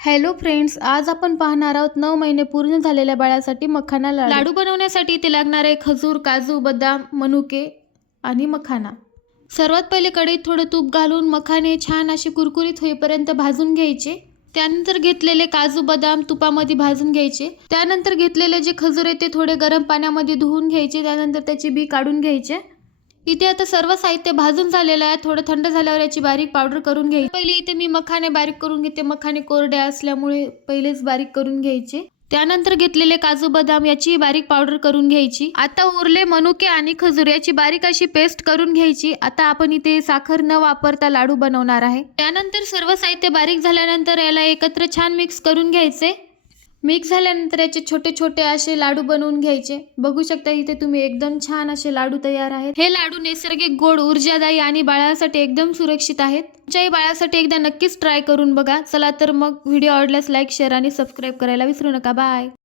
Hello friends, आज आपण पाहणार आहोत 9 महिने पूर्ण झालेल्या बाळासाठी मखाना लाडू बनवण्यासाठी इथे लागणारे खजूर, काजू, बदाम, मनुके आणि मखाना। सर्वात पहिले कढईत थोडं तूप घालून मखाने छान असे कुरकुरीत होईपर्यंत भाजून घ्यायचे। त्यानंतर घेतलेले काजू, बदाम तुपामध्ये भाजून घ्यायचे। त्यानंतर घेतलेले जे खजूर आहे ते थोडे गरम पाण्यामध्ये धुवून घ्यायचे। त्यानंतर त्याची बी काढून घ्यायचे। इथे आता सर्व साहित्य भाजून झालेलं आहे। थोडं थंड झाल्यावर याची बारीक पावडर करून घ्यायची। पहिले इथे मी मखाने बारीक करून घेते। मखाने कोरडे असल्यामुळे पहिलेच बारीक करून घ्यायचे। त्यानंतर घेतलेले काजू, बदाम याची बारीक पावडर करून घ्यायची। आता उरले मनुके आणि खजूर याची बारीक अशी पेस्ट करून घ्यायची। आता आपण इथे साखर न वापरता लाडू बनवणार आहे। त्यानंतर सर्व साहित्य बारीक झाल्यानंतर याला एकत्र छान मिक्स करून घ्यायचे। मिक्स झाल्यानंतर याचे छोटे छोटे असे लाडू बनवून घ्यायचे। बघू शकता इथे तुम्ही एकदम छान असे लाडू तयार आहेत। हे लाडू नैसर्गिक, गोड, ऊर्जादायी आणि बाळासाठी एकदम सुरक्षित आहेत। तुमच्याही बाळासाठी एकदा नक्कीच ट्राय करून बघा। चला तर मग व्हिडिओ आवडल्यास लाईक, शेअर आणि सबस्क्राईब करायला विसरू नका। बाय।